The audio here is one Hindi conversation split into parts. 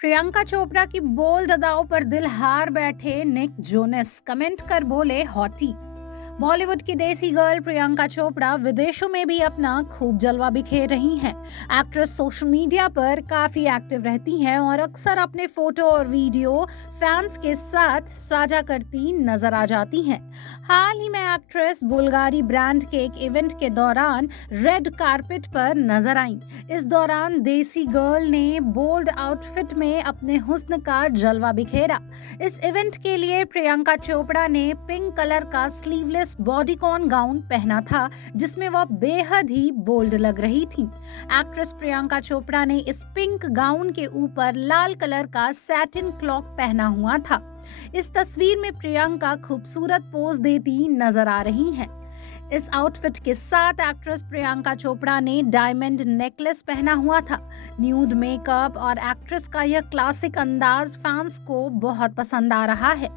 प्रियंका चोपड़ा की बोल्ड अदाओं पर दिल हार बैठे निक जोनस कमेंट कर बोले हॉटी। बॉलीवुड की देसी गर्ल प्रियंका चोपड़ा विदेशों में भी अपना खूब जलवा बिखेर रही हैं। एक्ट्रेस सोशल मीडिया पर काफी एक्टिव रहती हैं और अक्सर अपने फोटो और वीडियो फैंस के साथ साझा करती नजर आ जाती हैं। हाल ही में एक्ट्रेस बुल्गारी ब्रांड के एक इवेंट के दौरान रेड कारपेट पर नजर आईं। इस दौरान देसी गर्ल ने बोल्ड आउटफिट में अपने हुस्न का जलवा बिखेरा। इस इवेंट के लिए प्रियंका चोपड़ा ने पिंक कलर का स्लीवलेस बॉडीकॉन गाउन पहना था, जिसमें वह बेहद ही बोल्ड लग रही थी। एक्ट्रेस प्रियंका चोपड़ा ने इस पिंक गाउन के ऊपर लाल कलर का सैटिन क्लॉक पहना हुआ था। इस तस्वीर में प्रियंका खूबसूरत पोज देती नजर आ रही हैं। इस आउटफिट के साथ एक्ट्रेस प्रियंका चोपड़ा ने डायमंड नेकलेस पहना हुआ था। न्यूड मेकअप और एक्ट्रेस का यह क्लासिक अंदाज फैंस को बहुत पसंद आ रहा है।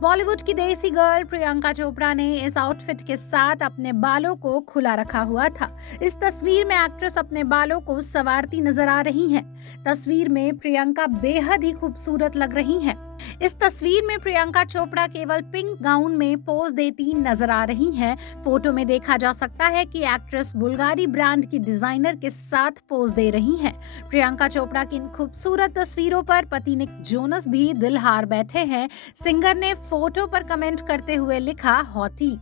बॉलीवुड की देसी गर्ल प्रियंका चोपड़ा ने इस आउटफिट के साथ अपने बालों को खुला रखा हुआ था। इस तस्वीर में एक्ट्रेस अपने बालों को संवारती नजर आ रही हैं। तस्वीर में प्रियंका बेहद ही खूबसूरत लग रही हैं। इस तस्वीर में प्रियंका चोपड़ा केवल पिंक गाउन में पोज देती नजर आ रही हैं। फोटो में देखा जा सकता है कि एक्ट्रेस बुल्गारी ब्रांड की डिजाइनर के साथ पोज दे रही हैं। प्रियंका चोपड़ा की इन खूबसूरत तस्वीरों पर पति निक जोनस भी दिल हार बैठे हैं। सिंगर ने फोटो पर कमेंट करते हुए लिखा हॉटी।